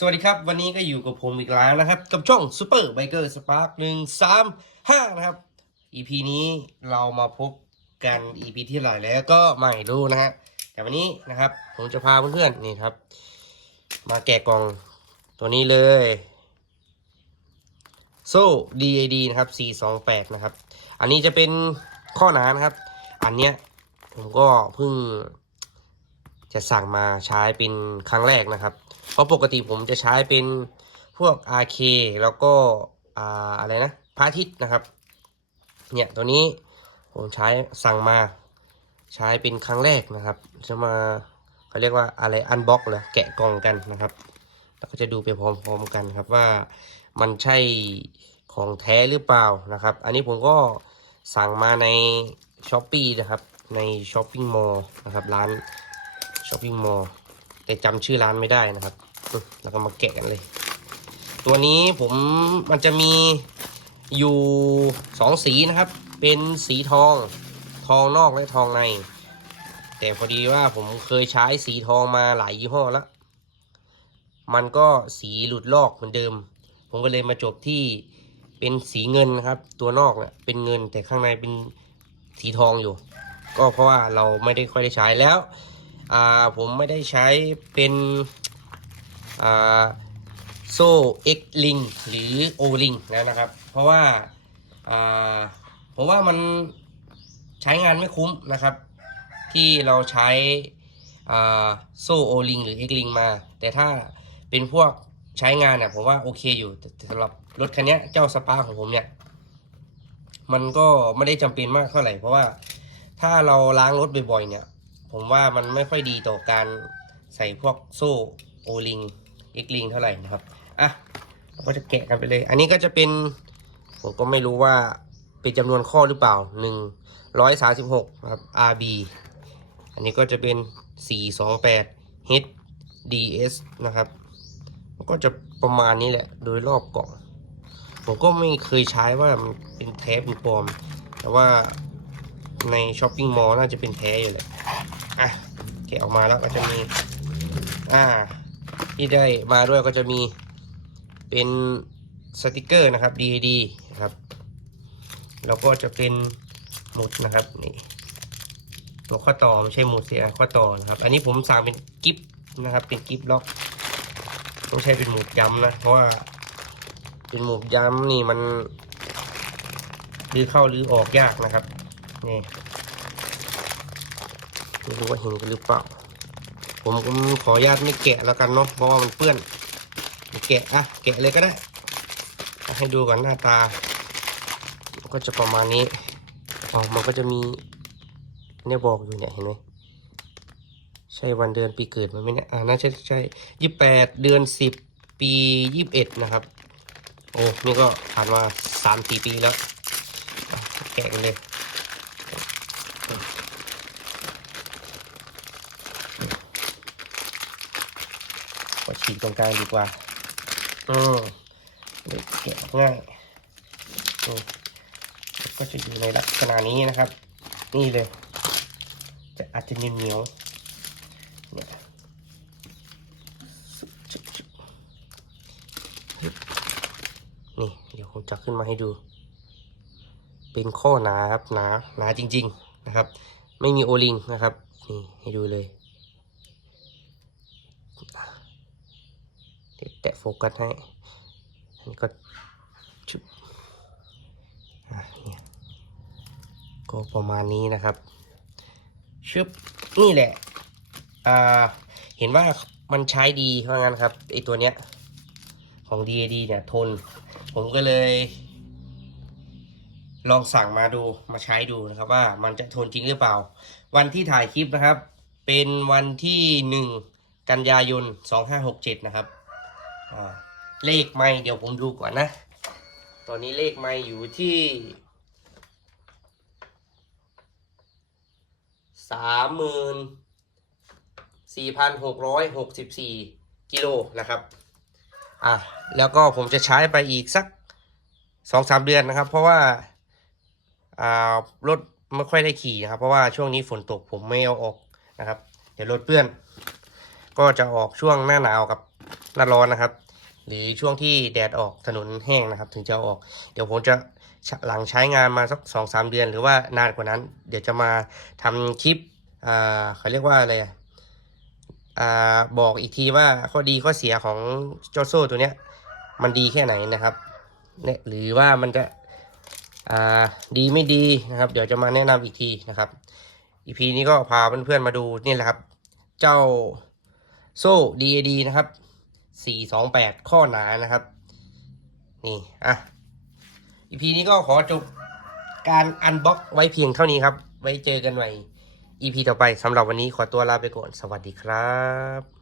สวัสดีครับ วันนี้ก็อยู่กับผมอีกแล้วนะครับ กับช่อง Super Biker Spark หนึ่งสามห้านะครับ EP นี้เรามาพบกัน EP ที่เท่าไหร่แล้วก็ไม่รู้นะฮะแต่วันนี้นะครับ ผมจะพาเพื่อนๆนี่ครับ มาแกะกล่องตัวนี้เลยโซ่ DAD นะครับ 428 นะครับ อันนี้จะเป็นข้อหนานะครับ อันเนี้ยผมก็เพิ่งจะสั่งมาใช้เป็นครั้งแรกนะครับ เพราะปกติผมจะใช้เป็นพวก RK แล้วก็อ่าอะไรนะพระอาทิตย์นะครับ เนี่ยตัวนี้ผมใช้สั่งมาใช้เป็นครั้งแรกนะครับ จะมาเขาเรียกว่าอะไรอันบ็อกเลยแกะกล่องกันนะครับแล้วก็จะดูไปพร้อมๆกันครับว่ามันใช่ของแท้หรือเปล่านะครับ อันนี้ผมก็สั่งมาใน s h อ p e e นะครับ ในช้อปปิ้งมอลล์นะครับ ร้านช้อปปิ้งมอลล์ แต่จำชื่อร้านไม่ได้นะครับแล้วก็มาแกะกันเลย ตัวนี้ผมมันจะมีอยู่สองสีนะครับ เป็นสีทองทองนอกและทองใน แต่พอดีว่าผมเคยใช้สีทองมาหลายยี่ห้อแล้วมันก็สีหลุดลอกเหมือนเดิม ผมก็เลยมาจบที่เป็นสีเงินนะครับ ตัวนอกเนี่ยเป็นเงินแต่ข้างในเป็นสีทองอยู่ ก็เพราะว่าเราไม่ได้ค่อยได้ใช้แล้ว ผมไม่ได้ใช้เป็นโซ่ X Link หรือ O Link แล้วนะครับ เพราะว่าผมว่ามันใช้งานไม่คุ้มนะครับ ที่เราใช้โซ่ O Link หรือ X Link มา แต่ถ้าเป็นพวกใช้งานเนี่ยผมว่าโอเคอยู่แต่สำหรับรถคันนี้เจ้าสปาของผมเนี่ย มันก็ไม่ได้จำเป็นมากเท่าไหร่ เพราะว่าถ้าเราล้างรถบ่อยๆเนี่ย ผมว่ามันไม่ค่อยดีต่อการใส่พวกโซ่โอลิงเอ็กลิงเท่าไหร่นะครับอะเราก็จะแกะกันไปเลย อันนี้ก็จะเป็นผมก็ไม่รู้ว่าเป็นจำนวนข้อหรือเปล่าหนึ่งร้อยสาสิบหกครับ RB อันนี้ก็จะเป็นสี่สองแปด HDS นะครับก็จะประมาณนี้แหละโดยรอบกล่องผมก็ไม่เคยใช้ว่ามันเป็นแท้เป็นปลอม แต่ว่าในช้อปปิ้งมอลล์น่าจะเป็นแท้อยู่แหละ อะแกะออกมาแล้วก็จะมี อ่า ที่ได้มาด้วยก็จะมีเป็นสติกเกอร์นะครับ DAD นะครับ แล้วก็จะเป็นหมุดนะครับนี่หัวข้อต่อไม่ใช่หมุดเสียข้อต่อนะครับ อันนี้ผมสั่งเป็นกิฟนะครับ เป็นกิฟล็อกต้องใช้เป็นหมุดย้ำนะเพราะว่าเป็นหมุดย้ำนี่มันรื้อเข้ารื้อออกยากนะครับนี่ ไม่รู้ว่าเห็นกันหรือเปล่า ผมก็ขออนุญาตไม่แกะแล้วกันเนาะเพราะว่ามันเปื้อน แกะอะแกะเลยก็ได้ ให้ดูก่อนหน้าตา ก็จะประมาณนี้อ๋อมันก็จะมีเนี่ยบอกอยู่เนี่ยเห็นไหมใช่วันเดือนปีเกิดมันไหมเนี่ยอ่าน่าจะใช่ยี่แปดเดือนสิบปียี่สิบเอ็ดนะครับ โอ้นี่ก็ผ่านมาสามสี่ปีแล้ว แกะกันเลย ก็ฉีกตรงกลางดีกว่า อืมเดี๋ยวแกะง่ายอืมก็จะอยู่ในลักษณะนี้นะครับ นี่เลย จะอาจจะเหนียวเหนียวๆเนี่ยนี่เดี๋ยวผมจะขึ้นมาให้ดู เป็นข้อหนาครับหนาหนาจริง ๆนะครับ ไม่มีโอลิงนะครับ นี่ให้ดูเลย เดี๋ยว แตะโฟกัสให้อันนี้ก็ชุบอะเนี่ยก็ประมาณนี้นะครับชึบนี่แหละอ่าเห็นว่ามันใช้ดีเพราะงั้นครับไอตัวเนี้ยของ DAD เนี่ยทน ผมก็เลย ลองสั่งมาดูมาใช้ดูนะครับว่ามันจะทนจริงหรือเปล่า วันที่ถ่ายคลิปนะครับ เป็นวันที่หนึ่งกันยายนสองห้าหกเจ็ดนะครับ เลขไม่เดี๋ยวผมดูก่อนนะ ตอนนี้เลขไม่อยู่ที่สามหมื่นสี่พันหกร้อยหกสิบสี่กิโลนะครับ อะ แล้วก็ผมจะใช้ไปอีกสักสองสามเดือนนะครับ เพราะว่า อ่ารถไม่ค่อยได้ขี่นะครับ เพราะว่าช่วงนี้ฝนตกผมไม่เอาออกนะครับ เดี๋ยวรถเปื้อน ก็จะออกช่วงหน้าหนาวกับ หน้าร้อนนะครับ หรือช่วงที่แดดออกถนนแห้งนะครับ ถึงจะออก เดี๋ยวผมจะหลังใช้งานมาสักสองสามเดือน หรือว่านานกว่านั้น เดี๋ยวจะมาทำคลิปอ่าเขาเรียกว่าอะไรอ่าบอกอีกทีว่าข้อดีข้อเสียของเจ้าโซ่ตัวเนี้ย มันดีแค่ไหนนะครับเนี่ยหรือว่ามันจะอ่าดีไม่ดีนะครับ เดี๋ยวจะมาแนะนำอีกทีนะครับอีพีนี้ก็พาเพื่อนๆมาดูนี่แหละครับ เจ้าโซ่ DAD นะครับ 428ข้อหนานะครับ นี่อะอีพีนี้ก็ขอจบการอันบ็อกไว้เพียงเท่านี้ครับ ไว้เจอกันใหม่อีพีต่อไปสำหรับวันนี้ขอตัวลาไปก่อน สวัสดีครับ